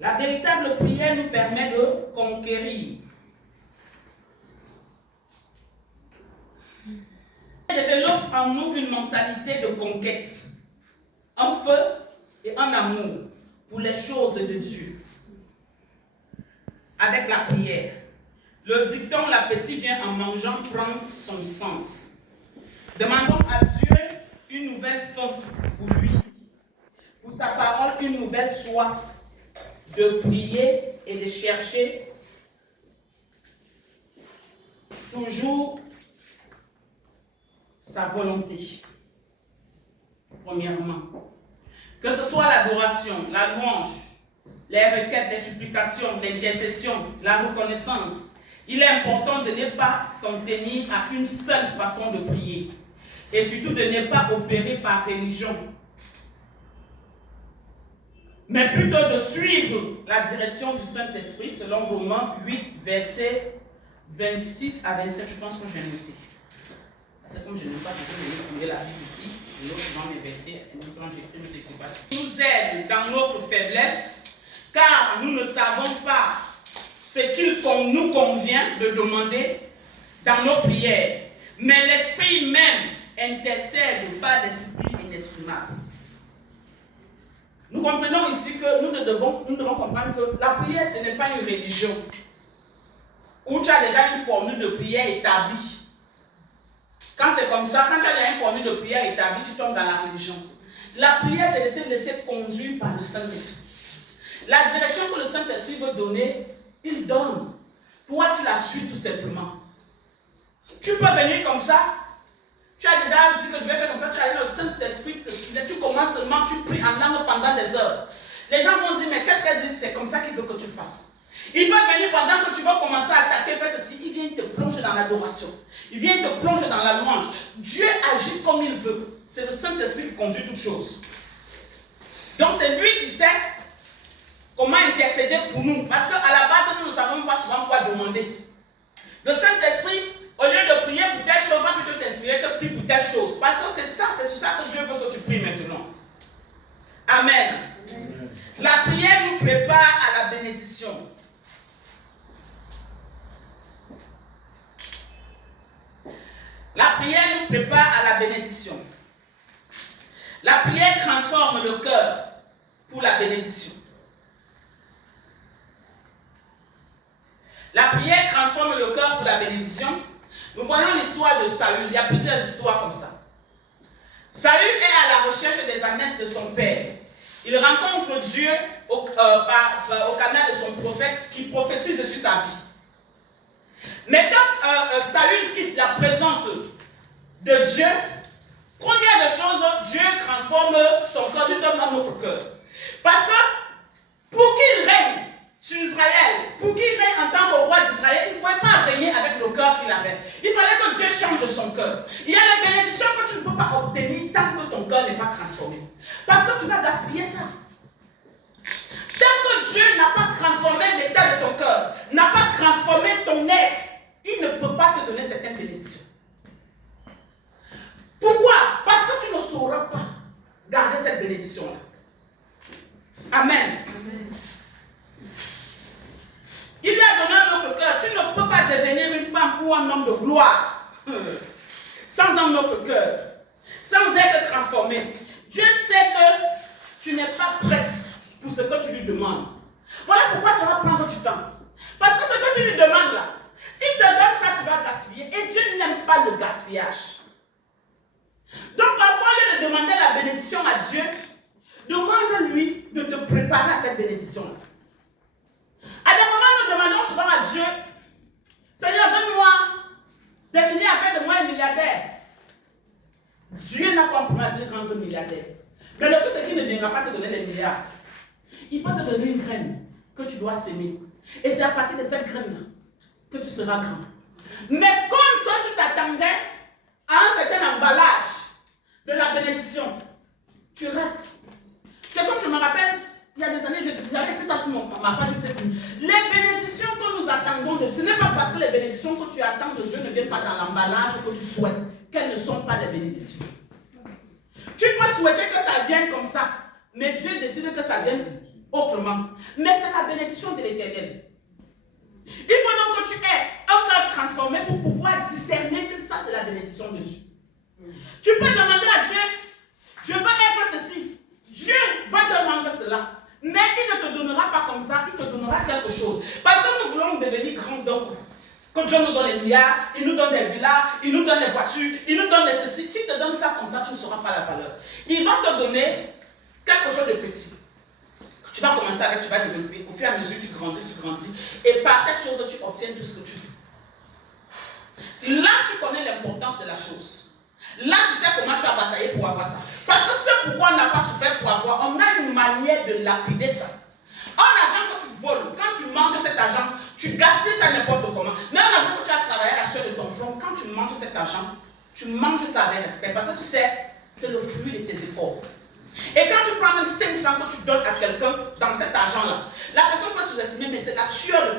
La véritable prière nous permet de conquérir. Elle développe en nous une mentalité de conquête, un feu et un amour pour les choses de Dieu. Avec la prière, le dicton l'appétit vient en mangeant prendre son sens. Demandons à Dieu une nouvelle faim pour lui, pour sa parole une nouvelle soif de prier et de chercher toujours sa volonté. Premièrement, que ce soit l'adoration, la louange, les requêtes, les supplications, l'intercession, la reconnaissance, il est important de ne pas s'en tenir à une seule façon de prier et surtout de ne pas opérer par religion, mais plutôt de suivre la direction du Saint-Esprit selon Romains 8, versets 26 à 27. Je pense que j'ai noté. C'est comme je n'ai pas besoin de lire la Bible ici, l'autre dans les versets, quand j'écris nos équipages. Il nous aide dans notre faiblesse, car nous ne savons pas ce qu'il nous convient de demander dans nos prières, mais l'Esprit même intercède par des suppliques inexprimables. Nous comprenons ici que nous devons comprendre que la prière, ce n'est pas une religion où tu as déjà une formule de prière établie. Quand c'est comme ça, quand tu as déjà une formule de prière établie, tu tombes dans la religion. La prière, c'est de se laisser conduire par le Saint-Esprit. La direction que le Saint-Esprit veut donner, il donne. Toi, tu la suis tout simplement. Tu peux venir comme ça. Tu as déjà dit que je vais faire comme ça. Tu as eu le Saint-Esprit te suit. Tu commences seulement, tu pries en langue pendant des heures. Les gens vont dire, mais qu'est-ce qu'elle dit? C'est comme ça qu'il veut que tu fasses. Il peut venir pendant que tu vas commencer à attaquer, faire ceci. Il vient te plonger dans l'adoration. Il vient te plonger dans la louange. Dieu agit comme il veut. C'est le Saint-Esprit qui conduit toutes choses. Donc c'est lui qui sait comment intercéder pour nous. Parce qu'à la base, nous ne savons pas souvent quoi demander. Le Saint-Esprit, au lieu de prier pour telle chose, va plutôt t'inspirer que prie pour telle chose. Parce que c'est sur ça que Dieu veut que tu pries maintenant. Amen. Amen. La prière nous prépare à la bénédiction. La prière nous prépare à la bénédiction. La prière transforme le cœur pour la bénédiction. La prière transforme le cœur pour la bénédiction. Nous voyons l'histoire de Saül. Il y a plusieurs histoires comme ça. Saül est à la recherche des ânesses de son père. Il rencontre Dieu au canal de son prophète qui prophétise sur sa vie. Mais quand Saül quitte la présence de Dieu, première des choses, Dieu transforme son cœur, lui donne dans notre cœur. Parce que pour qu'il règne sur Israël, pour qu'il règne en tant que roi d'Israël, il ne pouvait pas régner avec le cœur qu'il avait. Il fallait que Dieu change son cœur. Il y a des bénédictions que tu ne peux pas obtenir tant que ton cœur n'est pas transformé. Parce que tu vas gaspiller ça. Tant que Dieu n'a pas transformé l'état de ton cœur, n'a pas transformé ton être, il ne peut pas te donner certaines bénédictions. Pourquoi? Parce que tu ne sauras pas garder cette bénédiction-là. Amen. Amen. Il lui a donné un autre cœur. Tu ne peux pas devenir une femme ou un homme de gloire sans un autre cœur, sans être transformé. Dieu sait que tu n'es pas prête pour ce que tu lui demandes. Voilà pourquoi tu vas prendre du temps. Parce que ce que tu lui demandes là, s'il te donne ça, tu vas gaspiller. Et Dieu n'aime pas le gaspillage. Donc parfois, au lieu de demander la bénédiction à Dieu, demande-lui de te préparer à cette bénédiction-là. À des moments, nous demandons souvent à Dieu, Seigneur, donne-moi des milliers afin de moi un milliardaire. Dieu n'a pas pour de rendre milliardaire. Mais le plus, c'est qu'il ne viendra pas te donner les milliards. Il va te donner une graine que tu dois s'aimer. Et c'est à partir de cette graine-là que tu seras grand. Mais comme toi, tu t'attendais à un certain emballage de la bénédiction, tu rates. C'est comme je me rappelle, il y a des années, j'avais fait ça sur ma page Facebook. Les bénédictions que nous attendons de Dieu, ce n'est pas parce que les bénédictions que tu attends de Dieu ne viennent pas dans l'emballage que tu souhaites, qu'elles ne sont pas les bénédictions. Tu peux souhaiter que ça vienne comme ça, mais Dieu décide que ça vienne autrement. Mais c'est la bénédiction de l'Éternel. Il faut donc que tu aies un cœur transformé pour pouvoir discerner que ça, c'est la bénédiction de Dieu. Tu peux demander à Dieu, je veux être ceci. Dieu va te rendre cela. Mais il ne te donnera pas comme ça, il te donnera quelque chose. Parce que nous voulons devenir grands donc. Quand Dieu nous donne les milliards, il nous donne des villas, il nous donne des voitures, il nous donne des ceci. S'il te donne ça comme ça, tu ne sauras pas la valeur. Il va te donner quelque chose de petit. Tu vas commencer avec, tu vas développer. Au fur et à mesure, tu grandis. Et par cette chose, tu obtiens tout ce que tu veux. Là, tu connais l'importance de la chose. Là, tu sais comment tu as bataillé pour avoir ça. Parce que ce pourquoi on n'a pas souffert pour avoir, on a une manière de lapider ça. Un argent que tu voles, quand tu manges cet argent, tu gaspilles ça n'importe comment. Mais un argent que tu as travaillé à la sueur de ton front, quand tu manges cet argent, tu manges ça avec respect. Parce que tu sais, c'est le fruit de tes efforts. Et quand tu prends même 5 francs que tu donnes à quelqu'un dans cet argent-là, la personne peut sous-estimer, mais c'est la sueur de ton